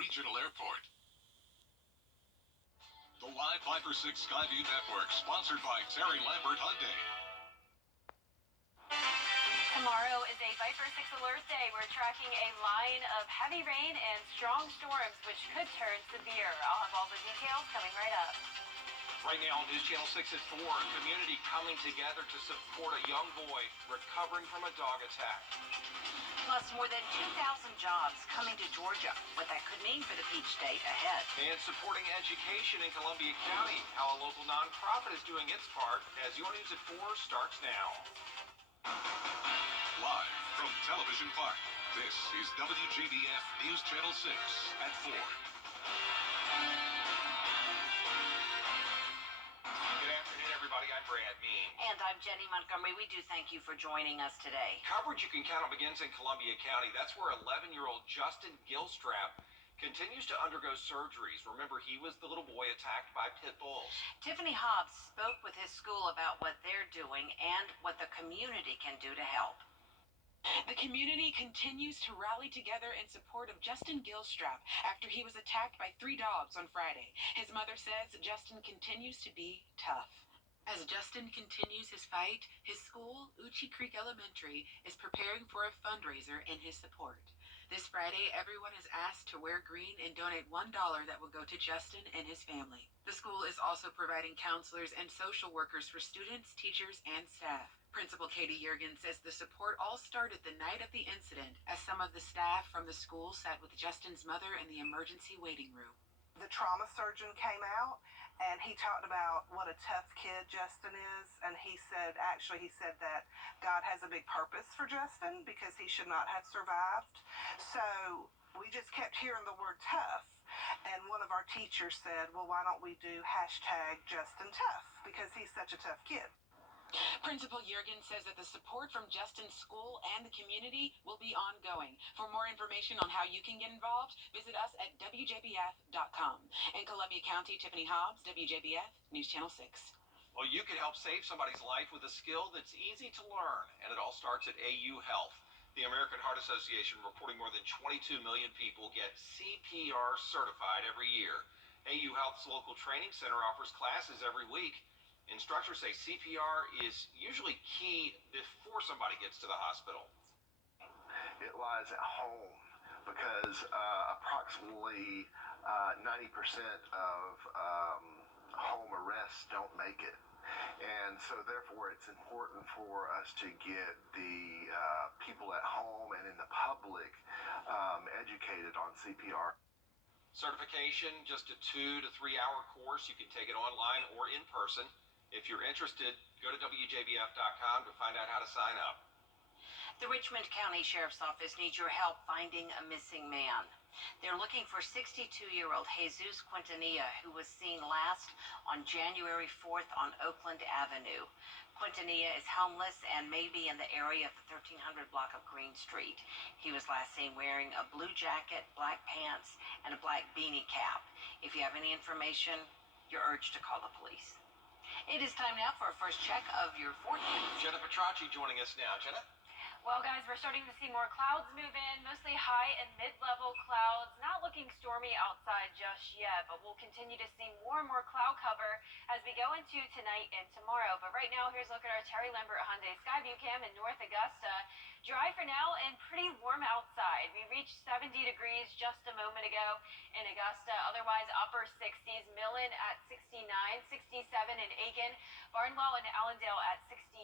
Regional Airport. The Live 5 for 6 Skyview Network, sponsored by Terry Lambert Hyundai. Tomorrow is a Viper 6 alert day. We're tracking a line of heavy rain and strong storms, which could turn severe. I'll have all the details coming right up. Right now on News Channel 6 at 4, a community coming together to support a young boy recovering from a dog attack. Plus, more than 2,000 jobs coming to Georgia. What that could mean for the Peach State ahead. And supporting education in Columbia County. How a local nonprofit is doing its part as your News at 4 starts now. Live from Television Park, this is WJBF News Channel 6 at 4. Good afternoon, everybody. I'm Brad Mean. And I'm Jenny Montgomery. We do thank you for joining us today. Coverage you can count on begins in Columbia County. That's where 11-year-old Justin Gilstrap continues to undergo surgeries. Remember, he was the little boy attacked by pit bulls. Tiffany Hobbs spoke with his school about what they're doing and what the community can do to help. The community continues to rally together in support of Justin Gilstrap after he was attacked by 3 dogs on Friday. His mother says Justin continues to be tough. As Justin continues his fight, his school, Uchi Creek Elementary, is preparing for a fundraiser in his support. This Friday, everyone is asked to wear green and donate $1 that will go to Justin and his family. The school is also providing counselors and social workers for students, teachers, and staff. Principal Katie Yergin says the support all started the night of the incident as some of the staff from the school sat with Justin's mother in the emergency waiting room. The trauma surgeon came out and he talked about what a tough kid Justin is, and he said that God has a big purpose for Justin because he should not have survived. So we just kept hearing the word tough, and one of our teachers said, well, why don't we do #JustinTough, because he's such a tough kid. Principal Yergin says that the support from Justin's school and the community will be ongoing. For more information on how you can get involved, visit us at wjbf.com. In Columbia County, Tiffany Hobbs, WJBF, News Channel 6. Well, you can help save somebody's life with a skill that's easy to learn, and it all starts at AU Health. The American Heart Association reporting more than 22 million people get CPR certified every year. AU Health's local training center offers classes every week. Instructors say CPR is usually key before somebody gets to the hospital. It lies at home because approximately 90% of home arrests don't make it. And so therefore it's important for us to get the people at home and in the public educated on CPR. Certification, just a 2 to 3 hour course. You can take it online or in person. If you're interested, go to wjbf.com to find out how to sign up. The Richmond County Sheriff's Office needs your help finding a missing man. They're looking for 62-year-old Jesus Quintanilla, who was seen last on January 4th on Oakland Avenue. Quintanilla is homeless and may be in the area of the 1300 block of Green Street. He was last seen wearing a blue jacket, black pants, and a black beanie cap. If you have any information, you're urged to call the police. It is time now for a first check of your forecast. Jenna Petracci joining us now. Jenna? Well, guys, we're starting to see more clouds move in, mostly high and mid-level clouds. Not looking stormy outside just yet, but we'll continue to see more and more cloud cover as we go into tonight and tomorrow. But right now, here's a look at our Terry Lambert Hyundai Skyview Cam in North Augusta. Dry for now and pretty warm outside. We reached 70 degrees just a moment ago in Augusta. Otherwise, upper 60s. Millen at 69, 67 in Aiken. Barnwell and Allendale at 68.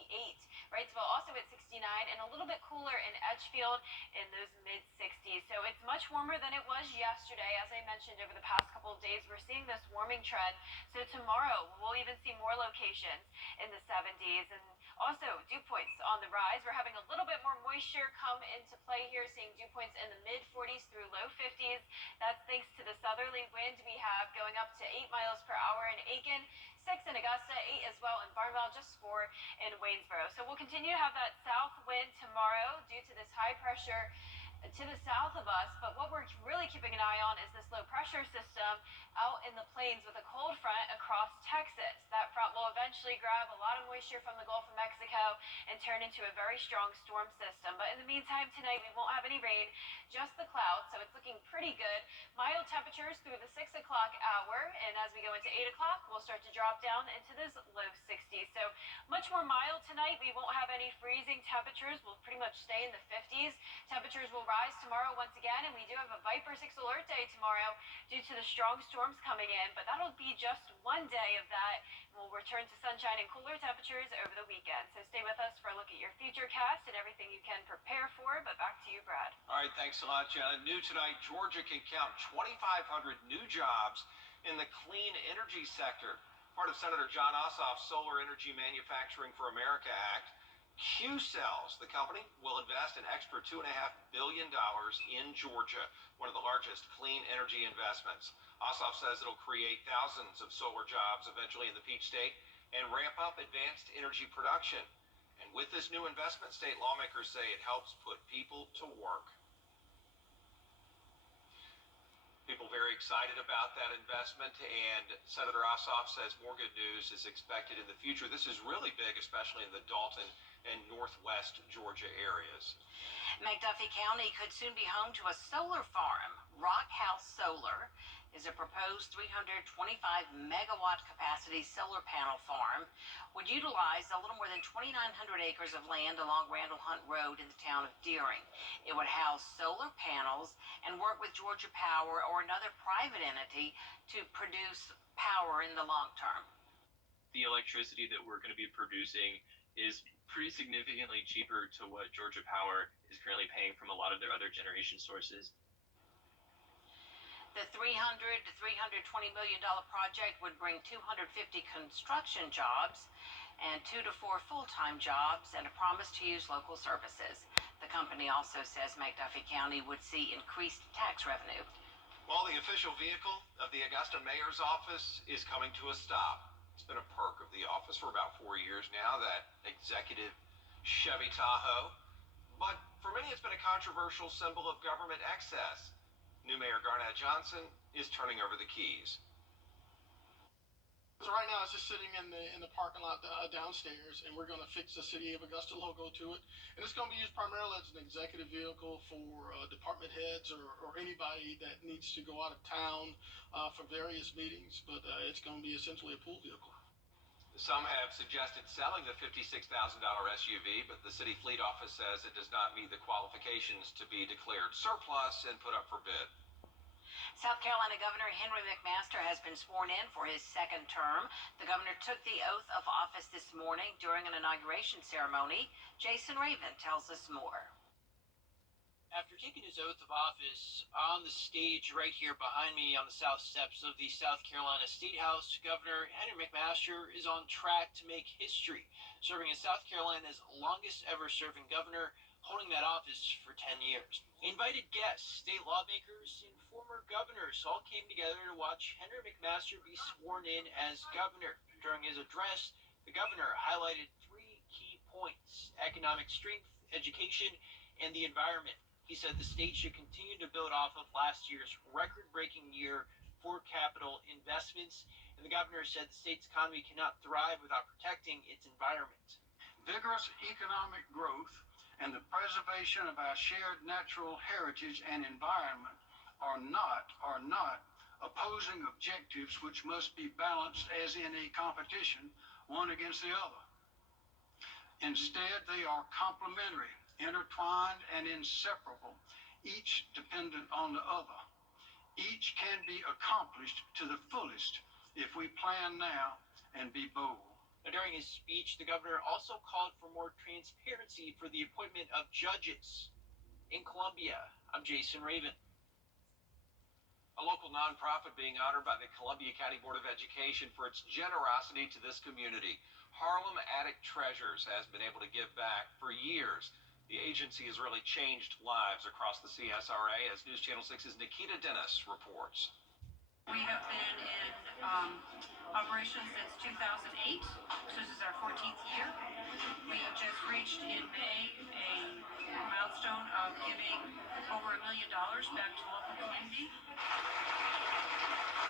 Wrightsville also at 69, and a little bit cooler in Edgefield in those mid-60s. So it's much warmer than it was yesterday. As I mentioned, over the past couple of days, we're seeing this warming trend. So tomorrow, we'll even see more locations in the 70s. And also, dew points on the rise. We're having a little bit more moisture come into play here, seeing dew points in the mid-40s through low 50s. That's thanks to the southerly wind we have going up to 8 miles per hour in Aiken, 6 in Augusta, 8 as well in Barnwell, just 4 in Waynesboro. So we'll continue to have that south wind tomorrow due to this high pressure to the south of us, but what we're really keeping an eye on is this low pressure system out in the plains with a cold front across Texas. That front will eventually grab a lot of moisture from the Gulf of Mexico and turn into a very strong storm system. But in the meantime, tonight we won't have any rain, just the clouds, so it's looking pretty good. Mild temperatures through the 6 o'clock hour, and as we go into 8 o'clock, we'll start to drop down into this low 60s. So much more mild tonight. We won't have any freezing temperatures. We'll pretty much stay in the 50s. Temperatures will rise tomorrow once again, and we do have a Viper 6 alert day tomorrow due to the strong storms coming in, but that'll be just one day of that. We'll return to sunshine and cooler temperatures over the weekend. So stay with us for a look at your futurecast and everything you can prepare for. But back to you, Brad. All right, thanks a lot, Jenna. New tonight, Georgia can count 2,500 new jobs in the clean energy sector. Part of Senator John Ossoff's Solar Energy Manufacturing for America Act. Q-Cells, the company, will invest an extra $2.5 billion in Georgia, one of the largest clean energy investments. Ossoff says it'll create thousands of solar jobs eventually in the Peach State and ramp up advanced energy production. And with this new investment, state lawmakers say it helps put people to work. People very excited about that investment, and Senator Ossoff says more good news is expected in the future. This is really big, especially in the Dalton and northwest Georgia areas. McDuffie County could soon be home to a solar farm. Rock House Solar is a proposed 325 megawatt capacity solar panel farm. Would utilize a little more than 2,900 acres of land along Randall Hunt Road in the town of Deering. It would house solar panels and work with Georgia Power or another private entity to produce power in the long term. The electricity that we're going to be producing is pretty significantly cheaper to what Georgia Power is currently paying from a lot of their other generation sources. The $300 to $320 million project would bring 250 construction jobs and 2 to 4 full-time jobs and a promise to use local services. The company also says McDuffie County would see increased tax revenue. Well, the official vehicle of the Augusta mayor's office is coming to a stop. It's been a perk of the office for about 4 years now, that executive Chevy Tahoe. But for many, it's been a controversial symbol of government excess. New Mayor Garnett Johnson is turning over the keys. So right now it's just sitting in the parking lot downstairs, and we're going to fix the City of Augusta logo to it. And it's going to be used primarily as an executive vehicle for department heads or anybody that needs to go out of town for various meetings. But it's going to be essentially a pool vehicle. Some have suggested selling the $56,000 SUV, but the city fleet office says it does not meet the qualifications to be declared surplus and put up for bid. South Carolina Governor Henry McMaster has been sworn in for his second term. The governor took the oath of office this morning during an inauguration ceremony. Jason Raven tells us more. After taking his oath of office on the stage right here behind me on the south steps of the South Carolina State House, Governor Henry McMaster is on track to make history, serving as South Carolina's longest ever serving governor, holding that office for 10 years. Invited guests, state lawmakers, and former governors all came together to watch Henry McMaster be sworn in as governor. During his address, the governor highlighted 3 key points: economic strength, education, and the environment. He said the state should continue to build off of last year's record-breaking year for capital investments, and the governor said the state's economy cannot thrive without protecting its environment. Vigorous economic growth and the preservation of our shared natural heritage and environment are not opposing objectives which must be balanced as in a competition, one against the other. Instead, they are complementary, intertwined, and inseparable, each dependent on the other. Each can be accomplished to the fullest if we plan now and be bold. During his speech, the governor also called for more transparency for the appointment of judges. In Columbia, I'm Jason Raven. A local nonprofit being honored by the Columbia County Board of Education for its generosity to this community. Harlem Addict Treasures has been able to give back for years. The agency has really changed lives across the CSRA, as News Channel 6's Nikita Dennis reports. We have been in operation since 2008, so this is our 14th year. We just reached in May a milestone of giving over $1 million back to local community.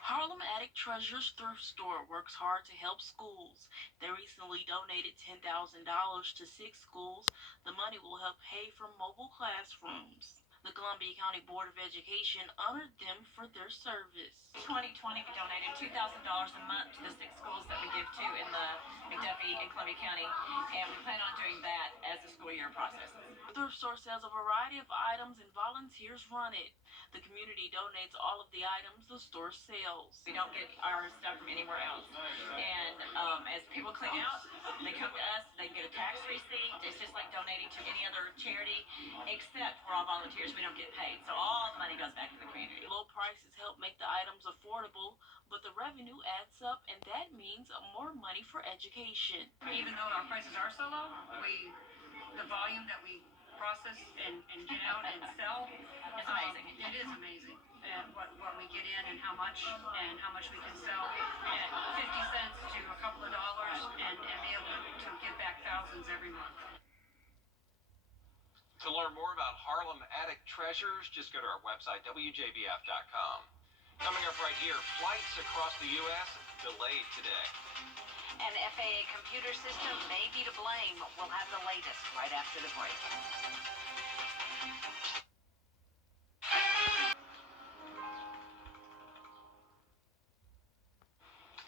Harlem Addict Treasures thrift store works hard to help schools. They recently donated $10,000 to 6 schools. The money will help pay for mobile classrooms. The Columbia County Board of Education honored them for their service. 2020, we donated $2,000 a month to the 6 schools that we give to in the McDuffie and Columbia County, and we plan on doing that as the school year processes. The thrift store sells a variety of items and volunteers run it. The community donates all of the items the store sells. We don't get our stuff from anywhere else. And as people clean out, they come to us, they get a tax receipt. It's just like donating to any other charity, except we're all volunteers. We don't get paid. So all the money goes back to the community. Low prices help make the items affordable, but the revenue adds up, and that means more money for education. Even though our prices are so low, the volume that we process and get out and sell, it's amazing. It is amazing. And what we get in and how much we can sell at 50 cents to a couple of dollars and be able to give back thousands every month. To learn more about Harlem Addict Treasures, just go to our website, wjbf.com. Coming up right here, flights across the U.S. delayed today. An FAA computer system may be to blame. We'll have the latest right after the break.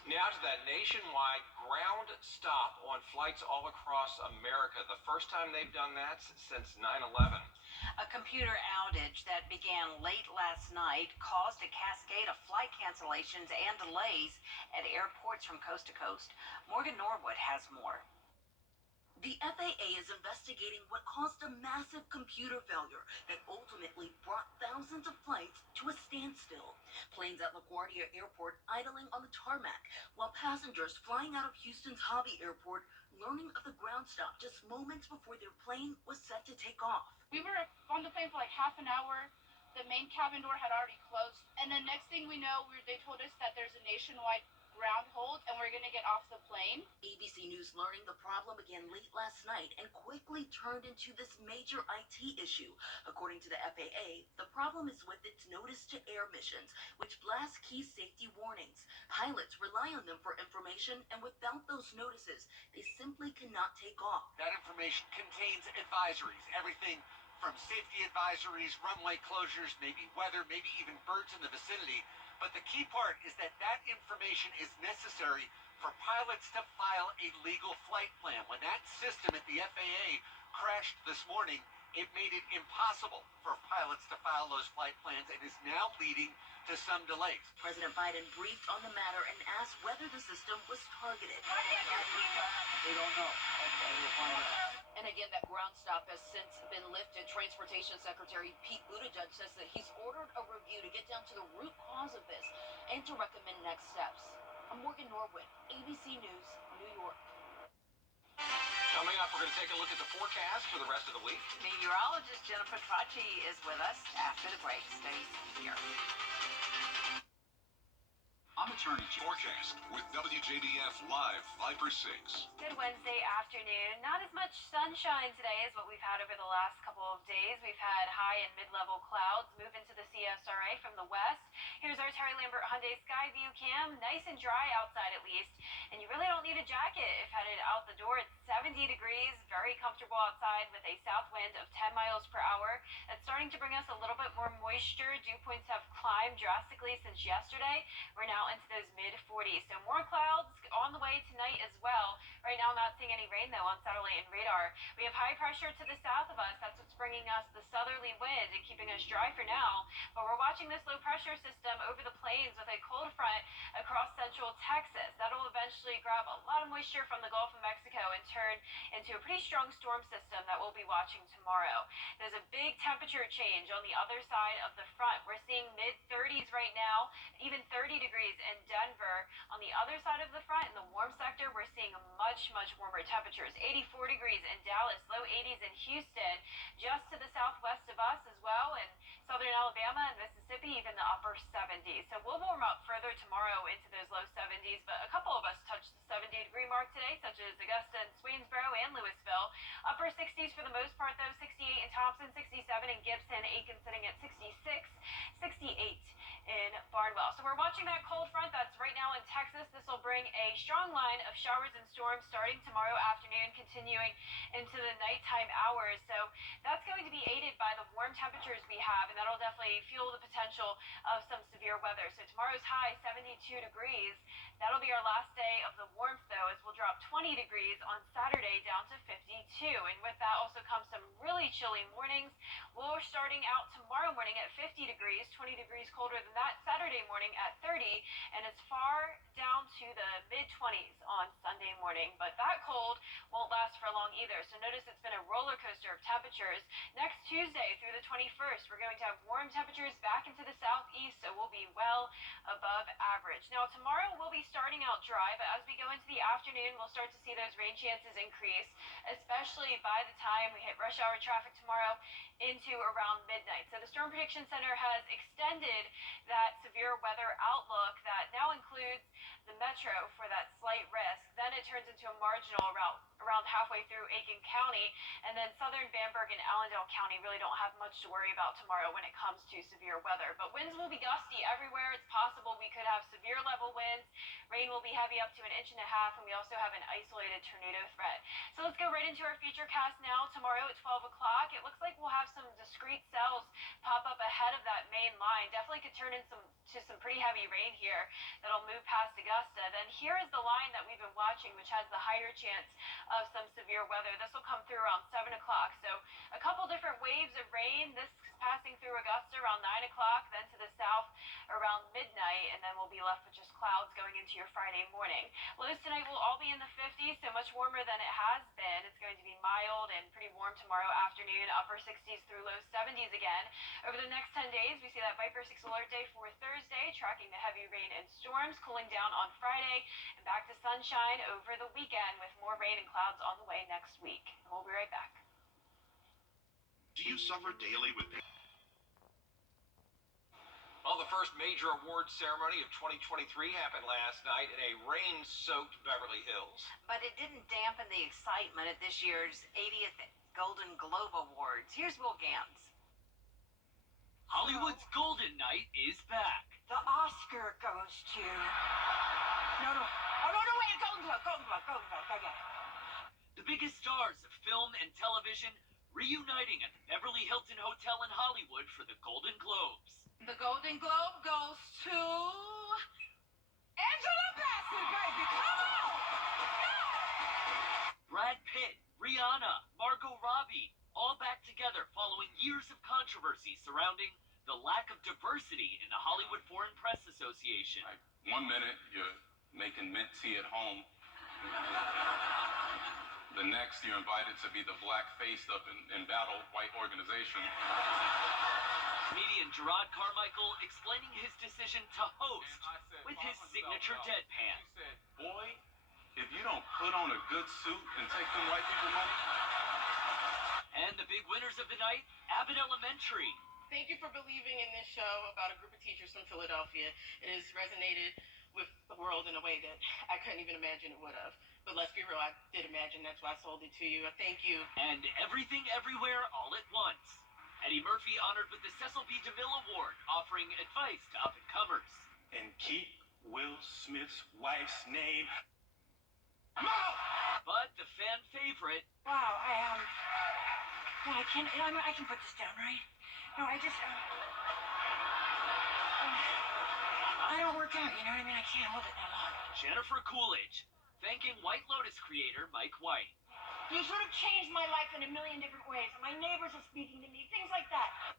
Now to that nationwide ground stop on flights all across America. The first time they've done that since 9/11. A computer outage that began late last night caused a cascade of flight cancellations and delays at airports from coast to coast. Morgan Norwood has more. The FAA is investigating what caused a massive computer failure that ultimately brought thousands of flights to a standstill. Planes at LaGuardia Airport idling on the tarmac, while passengers flying out of Houston's Hobby Airport learning of the ground stop just moments before their plane was set to take off. We were on the plane for like half an hour. The main cabin door had already closed. And then next thing we know, they told us that there's a nationwide ground hold and we're going to get off the plane. ABC News learning the problem began late last night and quickly turned into this major IT issue. According to the FAA, the problem is with its notice to air missions, which blast key safety warnings. Pilots rely on them for information, and without those notices, they simply cannot take off. That information contains advisories, everything from safety advisories, runway closures, maybe weather, maybe even birds in the vicinity. But the key part is that that information is necessary for pilots to file a legal flight plan. When that system at the FAA crashed this morning, it made it impossible for pilots to file those flight plans and is now leading to some delays. President Biden briefed on the matter and asked whether the system was targeted. We don't know. Okay, we'll find out. And again, that ground stop has since been lifted. Transportation Secretary Pete Buttigieg says that he's ordered a review to get down to the root cause of this and to recommend next steps. I'm Morgan Norwood, ABC News, New York. Coming up, we're going to take a look at the forecast for the rest of the week. Meteorologist Jennifer Tracci is with us after the break. Stay here. I'm attorney forecast with WJBF Live 5/6. Good Wednesday afternoon. Not as much sunshine today as what we've had over the last couple of days. We've had high and mid-level clouds move into the CSRA from the west. Here's our Terry Lambert Hyundai Skyview cam. Nice and dry outside at least. And you really don't need a jacket if headed out the door. It's 70 degrees, very comfortable outside with a south wind of 10 miles per hour. That's starting to bring us a little bit more moisture. Dew points have climbed drastically since yesterday. We're now into those mid-40s. So more clouds on the way tonight as well. Right now I'm not seeing any rain though on satellite and radar. We have high pressure to the south of us. That's what's bringing us the southerly wind and keeping us dry for now. But we're watching this low pressure system over the plains with a cold front across central Texas. That'll eventually grab a lot of moisture from the Gulf of Mexico and turn into a pretty strong storm system that we'll be watching tomorrow. There's a big temperature change on the other side of the front. We're seeing mid-30s right now, even 30 degrees in Denver. On the other side of the front, in the warm sector, we're seeing much warmer temperatures. 84 degrees in Dallas, low 80s in Houston, just to the southwest of us as well, in southern Alabama and Mississippi, even the upper 70s. So we'll warm up further tomorrow into those low 70s, but a couple of us touched the 70-degree mark today, such as Augusta and Swainsboro and Louisville. Upper 60s for the most part, though. 68 in Thompson, 67 in Gibson, Aiken sitting at 66, 68 in Barnwell. So we're watching that cold front that's right now Texas. This will bring a strong line of showers and storms starting tomorrow afternoon, continuing into the nighttime hours. So that's going to be aided by the warm temperatures we have, and that'll definitely fuel the potential of some severe weather. So tomorrow's high, 72 degrees. That'll be our last day of the warmth, though, as we'll drop 20 degrees on Saturday down to 52. And with that also comes some really chilly mornings. We're starting out tomorrow morning at 50 degrees, 20 degrees colder than that Saturday morning at 30, and it's far down to the mid-20s on Sunday morning. But that cold won't last for long either. So notice it's been a roller coaster of temperatures. Next Tuesday through the 21st, we're going to have warm temperatures back into the southeast, so we'll be well above average. Now, tomorrow we'll be starting out dry, but as we go into the afternoon, we'll start to see those rain chances increase, especially by the time we hit rush hour traffic tomorrow into around midnight. So the Storm Prediction Center has extended that severe weather outlook that now includes the metro for that slight risk. Then it turns into a marginal route around halfway through Aiken County, and then southern Bamberg and Allendale County really don't have much to worry about tomorrow when it comes to severe weather. But winds will be gusty everywhere. It's possible we could have severe level winds. Rain will be heavy up to 1.5 inches, and we also have an isolated tornado threat. So let's go right into our feature cast now. Tomorrow at 12 o'clock, it looks like we'll have some discrete cells pop up ahead of that main line. Definitely could turn into some pretty heavy rain here that'll move past Augusta. Then here is the line that we've been watching, which has the higher chance of some severe weather. This will come through around 7 o'clock. So a couple different waves of rain. This passing through Augusta around 9 o'clock, then to the south around midnight, and then we'll be left with just clouds going into your Friday morning. Lows tonight will all be in the 50s, so much warmer than it has been. It's going to be mild and pretty warm tomorrow afternoon, upper 60s through low 70s again. Over the next 10 days, we see that Viper 6 alert day for Thursday, tracking the heavy rain and storms, cooling down on Friday, and back to sunshine over the weekend with more rain and clouds on the way next week. And we'll be right back. Do you suffer daily with pain? Well, the first major awards ceremony of 2023 happened last night in a rain-soaked Beverly Hills. But it didn't dampen the excitement at this year's 80th Golden Globe Awards. Here's Will Gans. Hollywood's Golden Night is back. The Oscar goes to... No, wait, Golden Globe. The biggest stars of film and television reuniting at the Beverly Hilton Hotel in Hollywood for the Golden Globes. The Golden Globe goes to Angela Bassett, baby. Come on! Brad Pitt, Rihanna, Margot Robbie, all back together following years of controversy surrounding the lack of diversity in the Hollywood Foreign Press Association. Like 1 minute, you're making mint tea at home. The next, you're invited to be the black-faced up in battle white organization. Comedian Gerard Carmichael explaining his decision to host with his signature deadpan. He said, boy, if you don't put on a good suit and take them white people money. And the big winners of the night, Abbott Elementary. Thank you for believing in this show about a group of teachers from Philadelphia. It has resonated with the world in a way that I couldn't even imagine it would have. But let's be real, I did imagine, that's why I sold it to you. Thank you. And Everything Everywhere All at Once. Eddie Murphy honored with the Cecil B. DeMille Award, offering advice to up-and-comers. And keep Will Smith's wife's name. But the fan favorite... Wow, I can put this down, right? No, I don't work out, you know what I mean? I can't hold it that long. Jennifer Coolidge, thanking White Lotus creator Mike White. You sort of changed my life in a million different ways. My neighbors are speaking to me, things like that.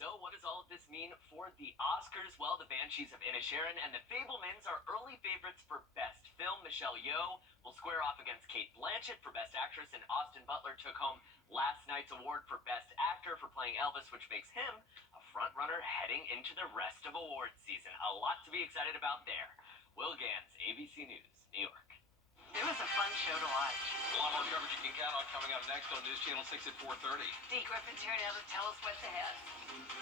So what does all of this mean for the Oscars? Well, the Banshees of Inisherin and the Fabelmans are early favorites for Best Film. Michelle Yeoh will square off against Cate Blanchett for Best Actress, and Austin Butler took home last night's award for Best Actor for playing Elvis, which makes him a front-runner heading into the rest of awards season. A lot to be excited about there. Will Gans, ABC News, New York. It was a fun show to watch. A lot more coverage you can count on coming up next on News Channel 6 at 4:30. Dee Griffin's here now to tell us what's ahead.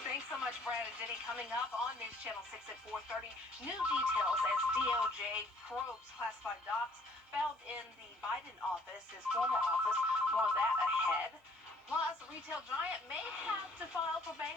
Thanks so much, Brad and Denny. Coming up on News Channel 6 at 4:30, new details as DOJ probes classified docs found in the Biden office, his former office. More on that ahead. Plus, a retail giant may have to file for bankruptcy